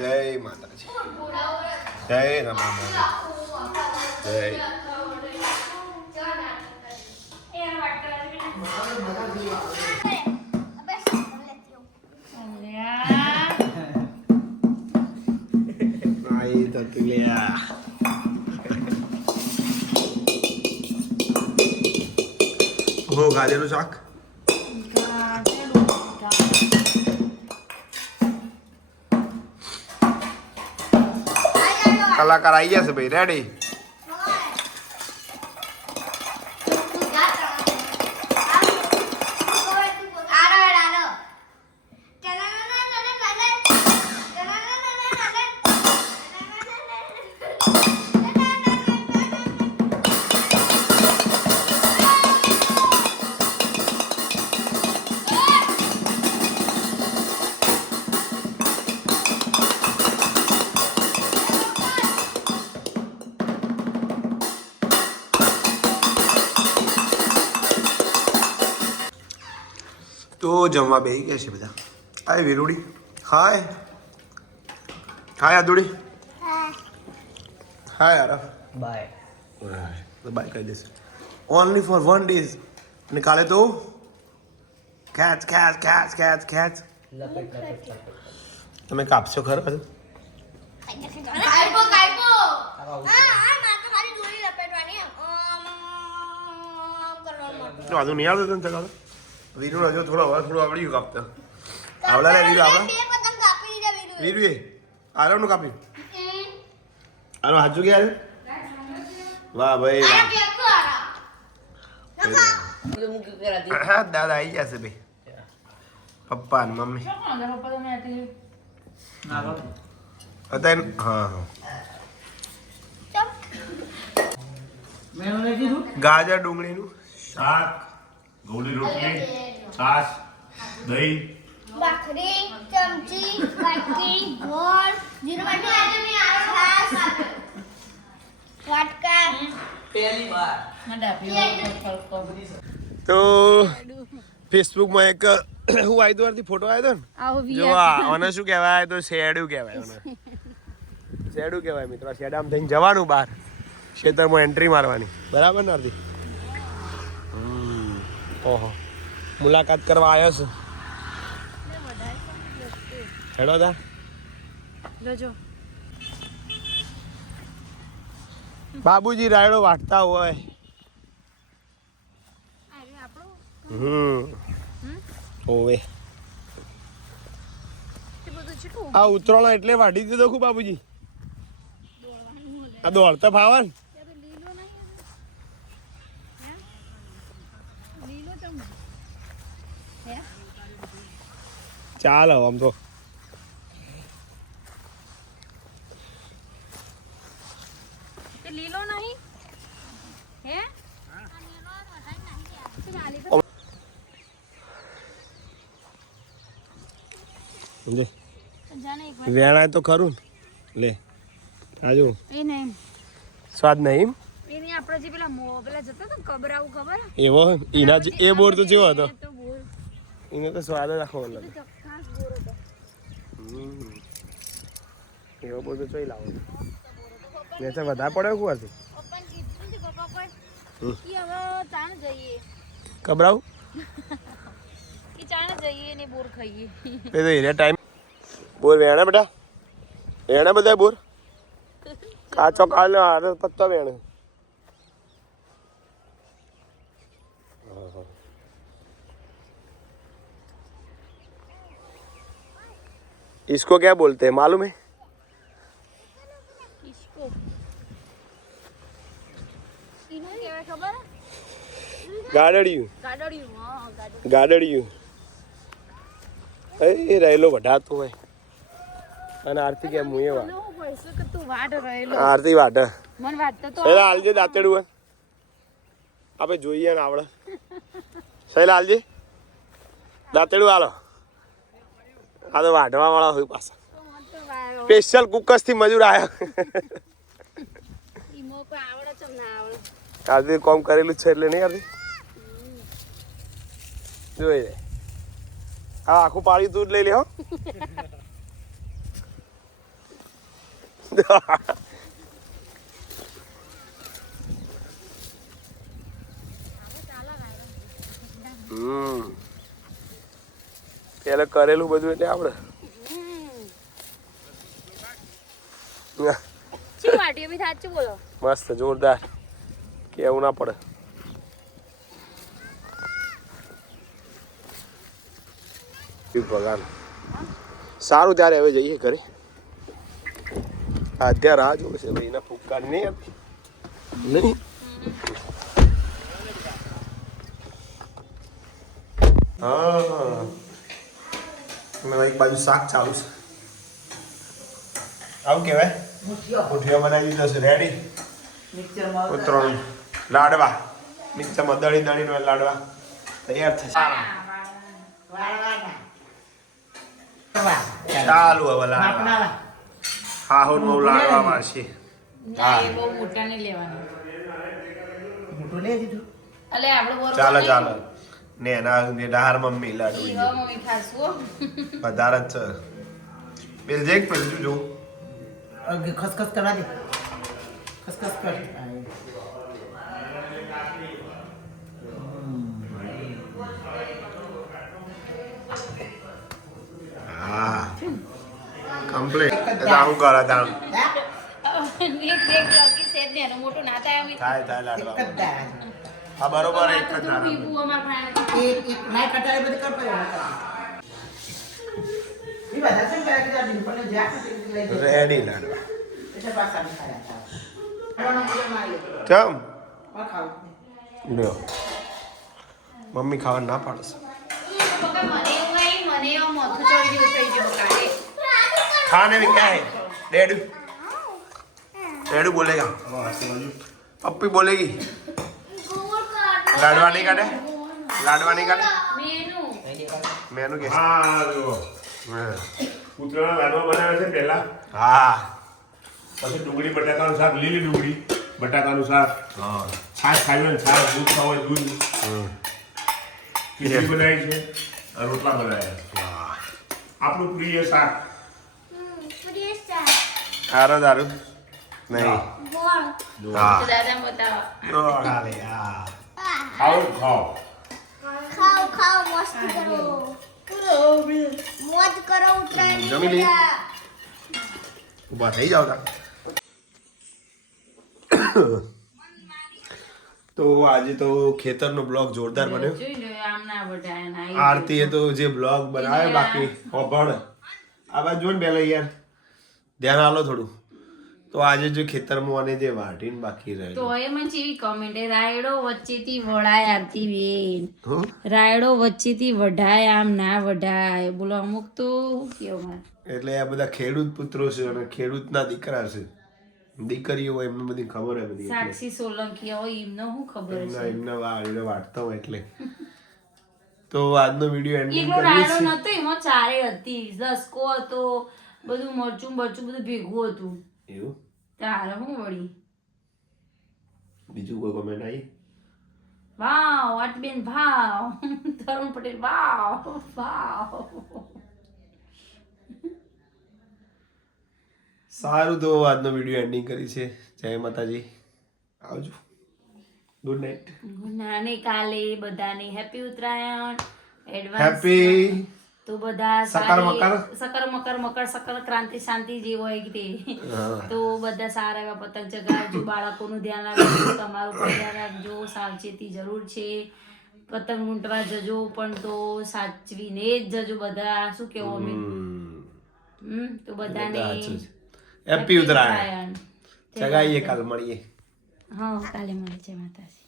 જય માતાજી. જય રમા જય. tortilla. હો ગાજરનું શાક. કલાકાર આવી ગયા છે ભાઈ રેડી તો જમવા બેસી ગયા છે બધા. હાય વિરુડી હાય. હાય આદુડી. હાય આરફ બાય તો બાય કહી દેશે. ઓનલી ફોર વન ડેઝ અને કાલે તો ખેંચ ખેંચ ખેંચ ખેંચ ખેંચ તમે કાપશો ખરા વાંધો નહીં આવતો તને ચલાવે વીરુ હજુ થોડો હવે થોડું આવડ્યું કાપતા. આવડા લે વીરુ આવડા. વીરુ એ આરવનું કાપ્યું? હમ. આનો હાજુ ક્યાં વાહ ભાઈ આ વાહ. હા દાદા આવી જશે ભાઈ પપ્પા ને મમ્મી. અત્યારે હા હા. ચપ. ગાજર ડુંગળીનું શાક ગોળી રોટલી. છાશ દહીં. ભાખરી ચમચી વાટકી ગોળ જીરું વાટકી. છાશ, વાટકા પહેલી વાર તો ફેસબુકમાં એક હું આયદવારથી ફોટો આવ્યો હતો ને? જો આને શું કહેવાય? તો શેડું કહેવાય આને. શેડું કહેવાય મિત્રો શેડામ થઈને જવાનું બહાર. ખેતરમાં એન્ટ્રી મારવાની. બરાબર ને અર્ધી હમ. ઓહો. મુલાકાત કરવા આવ્યો છું. હેડો તા બાબુજી રાયડો વાટતા હોય. હમ. ઓવે. આ ઉતરાણ એટલે વાઢી દીધો ખૂબ બાબુજી. આ દોડતા ફાવે ને ચાલ હવે આમ તો. લીલો નહીં? હે? સમજે? વેણાય તો ખરું લે આજુ. એ નહીં. સ્વાદ નહીં એની આપણે જે પેલા મો પેલા જતો હતા ને ખબર? એવો એના જ એ બોર તો જેવો હતો. તો એને તો સ્વાદ જ આખો અલગ. એવો બોર તો ચોઈ લાવો. ને તો વધારે પડે શું હતી પપ્પાને કીધું નથી પપ્પા કોઈ હમ. કે હવે ચાણ જઈએ કબરાવું કે ચાણ જઈએ ને બોર ખાઈએ. એ તો એને ટાઈમ બોર વેણે બેટા? વેણા બધા બોર? કાચો કાલ પત્તા વેણે. इसको क्या बोलते हैं मालूम है ઈસકો ઈનું કહેવાય ખબર ગાડડિયું ગાડડિયું હા ગાડડિયું ગાડડિયું એ રહેલો વઢાતો હોય અને આરતી કેમ હું એ વાત હું કહીશું કે તું વાડ રહેલો આરતી વાઢે મને વાટતો તો સહેલા હાલજે દાંતેડું હોય આપણે જોઈએ ને આવડે સહેલા હાલજે દાંતેડું હાલો આ તો વાઢવા વાળા હોય પાછા. સ્પેશિયલ કુકર્સથી મજૂર આવ્યા કોમ કરેલું છે એટલે નહીં આરતી જોઈએ આ આખું પાડી દૂધ લઈ લે હો. હમ. પેલા કરેલું બધું એટલે બોલો. મસ્ત જોરદાર. કેવું ના પડે. ભગવાન. સારું ત્યારે હવે જઈએ ઘરે. અત્યારે રાહ જોવે છે ભાઈ એના ફૂટકાર નહીં આપી નહીં હા મેં એક બાજુ શાક ચાલુ છે. આવું કહેવાય? મુઠિયા. બનાવી દીધો છે. રેડી ઉતરણ લાડવા. મિક્સરમાં દળી દળીને લાડવા. તૈયાર થશે. ચાલુ હવે લાડવા. હા હું બહુ લાડવા બરોબર ચાલો ચાલો. ને એના ડાહર મમ્મી લાડુ હવે મમ્મી વધારે જ છે પેલ જેક પેલ જો અગે ખસખસ કરા દે ખસખસ કર હા કમ્પ્લીટ હું કરા ને મોટું ના થાય થાય થાય લાડવા. હા બરોબર એક જ તો દાડા બીબુ અમાર ખાવાનું. એક એક નાઈ કટારે બધી કર પડે ઈ બધા શું કરે કે જાડી પણ જ્યાં સુધી લઈ જાય રેડી લાડવા એટલે પાછા નહીં ખાયા હતા ખાવાનો મજા ના આવ્યો ચમ આ ખાવું લ્યો મમ્મી ખાવા ના પાડે છે પપ્પા, મને એવું નહીં, મને એવું માથું ચડી જેવું થઈ ગયું કાલે. खाने में क्या है डेडू डेडू बोलेगा पप्पी बोलेगी લાડવાની કાઢે? લાડવાની કાઢે? મેનુ. કે હા જો ઉતરાના લાડવા બનાવે છે પહેલા. હા. પછી ડુંગળી બટાકાનું શાક લીલી ડુંગળી બટાકાનું શાક. હા. છાશ ખાવી છાશ દૂધ ખાવ હોય દૂધ. ખીચડી બનાવી છે રોટલા બનાવ્યા આપણું પ્રિય શાક? સારું સારું નહીં. હા. દાદા બતાવો હા. ખાવ ખાવ ખાવ ખાવ મસ્તી કરો. મોજ કરો ઉત્તરાયણ ઊભા થઈ જાવ તો. આજે તો ખેતરનો બ્લોગ જોરદાર બન્યો. આરતીએ તો જે બ્લોગ બનાવે બાકી હોભળ આ બાજુ ને પહેલાં યાર. ધ્યાન આલો થોડું. તો આજે જો ખેતરમાં અને જે વાટીન બાકી તો એ મને જેવી comment. એ રાયડો વચ્ચેથી વળાય આરતી બેન. રાયડો વચ્ચેથી વઢાય આમ ના વઢાય. બોલો અમુક તો કેવો એટલે આ બધા ખેડૂત પુત્રો છે અને ખેડૂતના દીકરા છે. દીકરીઓ હોય એમને બધી ખબર હોય બધી સાક્ષી સોલંકી હોય એમને શું ખબર છે? એમને વાળીને વાટતા હોય એટલે. તો આજનો વીડિયો એન્ડિંગ કરીએ રાયડો નતો એમાં ચારે હતી. દસકો હતો બધું મરચું મરચું બધું ભેગું હતું. એવું? તારે હું વળી? બીજું કોઈ કોમેન્ટ આવી? વાવ આરતીબેન ભાવ તરુણ પટેલ વાવ વાવ. સારું તો આજનો વીડિયો એન્ડિંગ કરી છે. જય માતાજી. આવજો. ગુડ નાઇટ નાને કાલે બધાને હેપી ઉત્તરાયણ. એડવાન્સ હેપી તો બધા સકર મકર? સકર મકર મકર સકર ક્રાંતિ શાંતિ જે હોય તે. તો બધા સારા એવા પતંગ ચગાવજો બાળકોનું ધ્યાન રાખજો તમારું પણ ધ્યાન રાખજો સાવચેતી જરૂર છે. પતંગ ઊંટવા જજો પણ તો સાચવીને જ જજો બધા. શું કેવો અમે? હમ, તો બધાને હેપી ઉત્તરાયણ. ચગાઈએ કાલ મળીએ. હા કાલે મળીએ માતાજી.